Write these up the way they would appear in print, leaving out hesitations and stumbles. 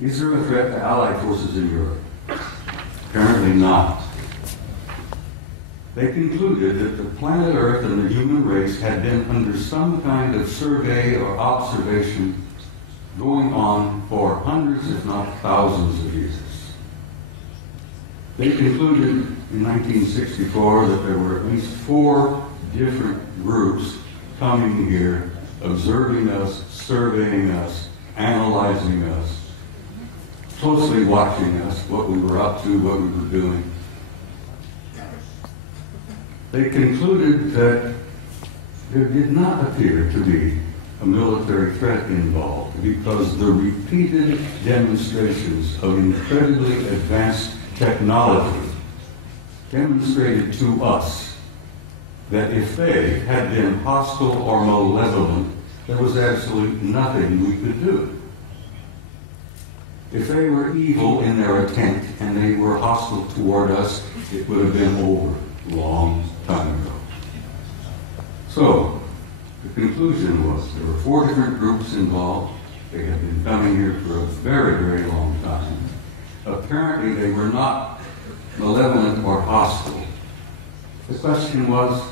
Is there a threat to Allied forces in Europe? Apparently not. They concluded that the planet Earth and the human race had been under some kind of survey or observation going on for hundreds, if not thousands of years. They concluded in 1964 that there were at least 4 different groups coming here, observing us, surveying us, analyzing us, closely watching us, what we were up to, what we were doing. They concluded that there did not appear to be a military threat involved because the repeated demonstrations of incredibly advanced technology demonstrated to us that if they had been hostile or malevolent, there was absolutely nothing we could do. If they were evil in their intent and they were hostile toward us, it would have been over a long time ago. So, the conclusion was there were 4 different groups involved. They had been coming here for a very, very long time. Apparently, they were not malevolent or hostile. The question was,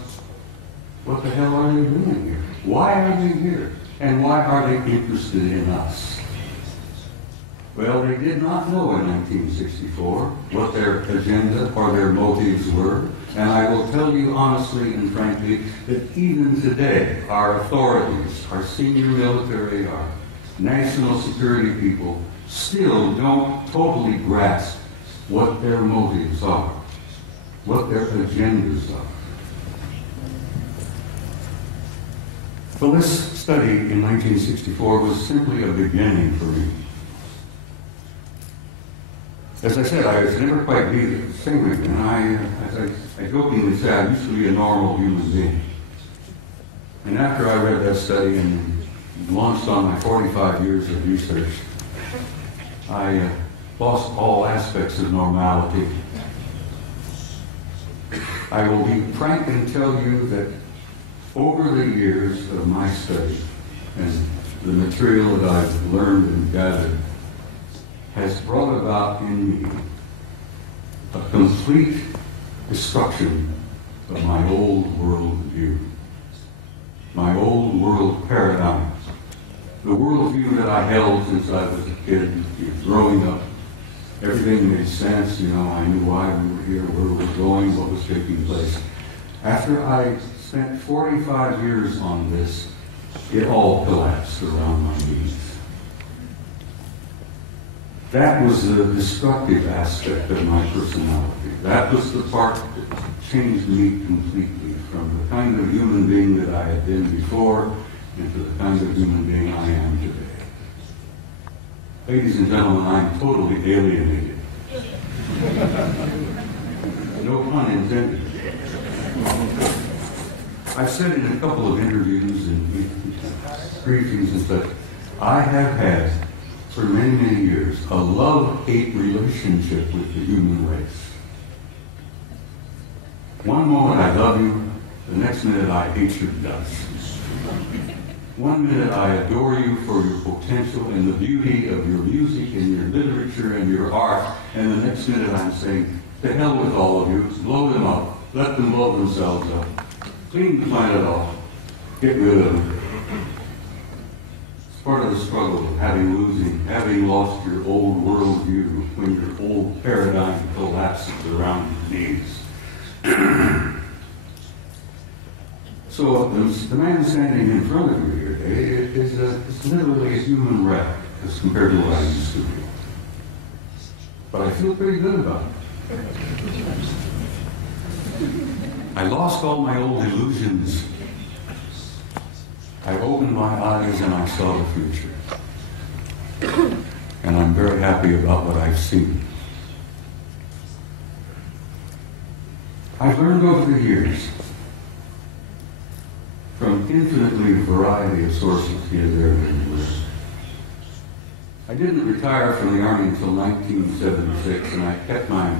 what the hell are they doing here? Why are they here? And why are they interested in us? Well, they did not know in 1964 what their agenda or their motives were. And I will tell you honestly and frankly that even today, our authorities, our senior military, our national security people, still don't totally grasp what their motives are, what their agendas are. Well, this study in 1964 was simply a beginning for me. As I said, I was never quite the same again. As I jokingly say, I used to be a normal human being. And after I read that study and launched on my 45 years of research, I lost all aspects of normality. I will be frank and tell you that over the years of my study and the material that I've learned and gathered has brought about in me a complete destruction of my old world view, my old world paradigm, the world view that I held since I was a kid, growing up. Everything made sense, I knew why we were here, where we were going, what was taking place. After I spent 45 years on this, it all collapsed around my knees. That was the destructive aspect of my personality. That was the part that changed me completely from the kind of human being that I had been before into the kind of human being I am today. Ladies and gentlemen, I'm totally alienated. No pun intended. I've said in a couple of interviews and briefings and such, I have had for many, many years a love-hate relationship with the human race. One moment I love you, the next minute I hate your guts. One minute I adore you for your potential and the beauty of your music and your literature and your art, and the next minute I'm saying, to hell with all of you, blow them up, let them blow themselves up, clean the planet off, get rid of them. It's part of the struggle of having lost your old worldview when your old paradigm collapses around your knees. So the man standing in front of you here today is literally a human wreck as compared to what I used to be. But I feel pretty good about it. I lost all my old illusions. I opened my eyes and I saw the future. And I'm very happy about what I've seen. I've learned over the years from infinitely variety of sources here, there, and everywhere. I didn't retire from the Army until 1976, and I kept my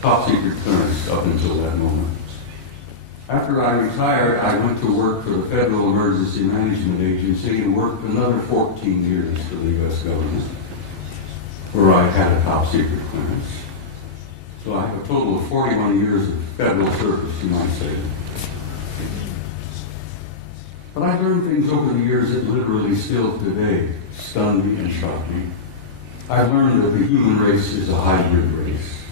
top secret clearance up until that moment. After I retired, I went to work for the Federal Emergency Management Agency and worked another 14 years for the U.S. government, where I had a top secret clearance. So I have a total of 41 years of federal service, you might say. But I learned things over the years that literally still today stun me and shock me. I've learned that the human race is a hybrid race.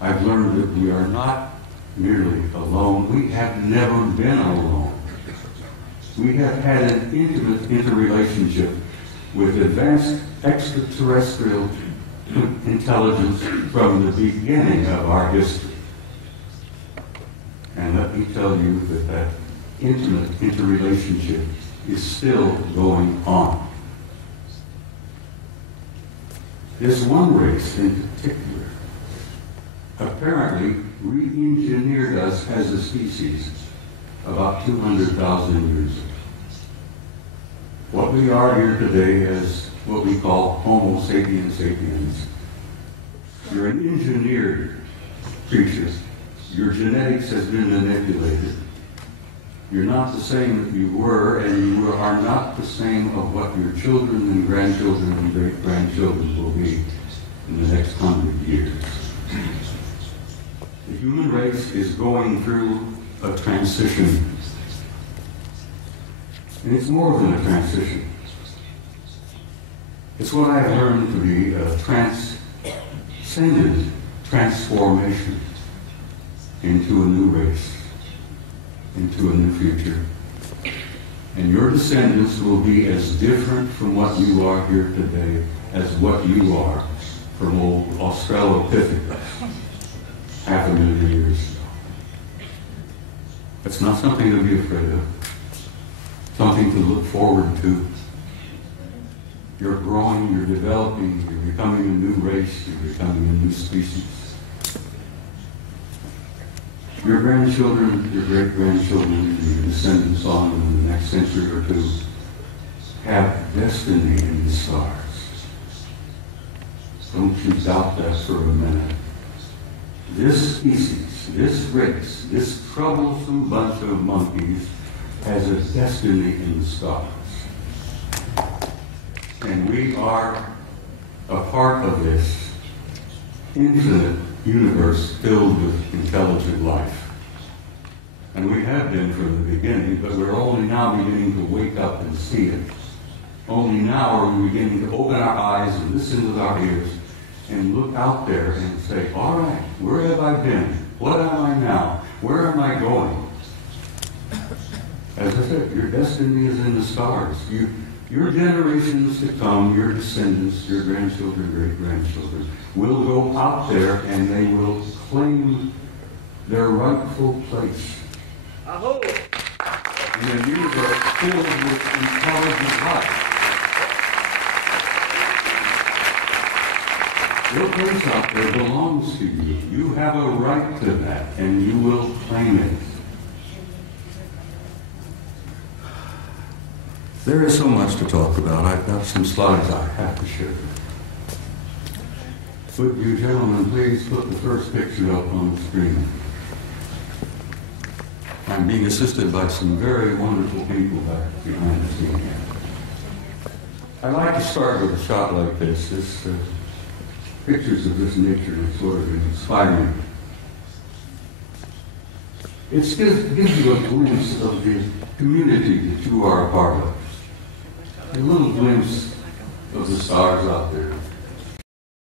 I've learned that we are not merely alone. We have never been alone. We have had an intimate interrelationship with advanced extraterrestrial intelligence from the beginning of our history. And let me tell you that that intimate interrelationship is still going on. This one race in particular apparently re-engineered us as a species about 200,000 years ago. What we are here today is what we call Homo sapiens sapiens. You're an engineered creature. Your genetics has been manipulated. You're not the same that you were, and you are not the same of what your children and grandchildren and great-grandchildren will be in the next 100 years. The human race is going through a transition. And it's more than a transition. It's what I've learned to be a transcendent transformation into a new race, into a new future. And your descendants will be as different from what you are here today as what you are from old Australopithecus 500,000 years ago. It's not something to be afraid of. Something to look forward to. You're growing, you're developing, you're becoming a new race, you're becoming a new species. Your grandchildren, your great-grandchildren, and your descendants on in the next century or two have destiny in the stars. Don't you doubt that for a minute. This species, this race, this troublesome bunch of monkeys has a destiny in the stars. And we are a part of this infinite universe filled with intelligent life. And we have been from the beginning, but we're only now beginning to wake up and see it. Only now are we beginning to open our eyes and listen with our ears and look out there and say, all right, where have I been? What am I now? Where am I going? As I said, your destiny is in the stars. Your generations to come, your descendants, your grandchildren, great-grandchildren, will go out there and they will claim their rightful place in a universe filled with intelligent life. Your place out there belongs to you. You have a right to that, and you will claim it. There is so much to talk about. I've got some slides I have to share. Would you gentlemen please put the first picture up on the screen? I'm being assisted by some very wonderful people back behind the scene here. I like to start with a shot like this. Pictures of this nature is sort of inspiring. It gives you a glimpse of the community that you are a part of. A little glimpse of the stars out there.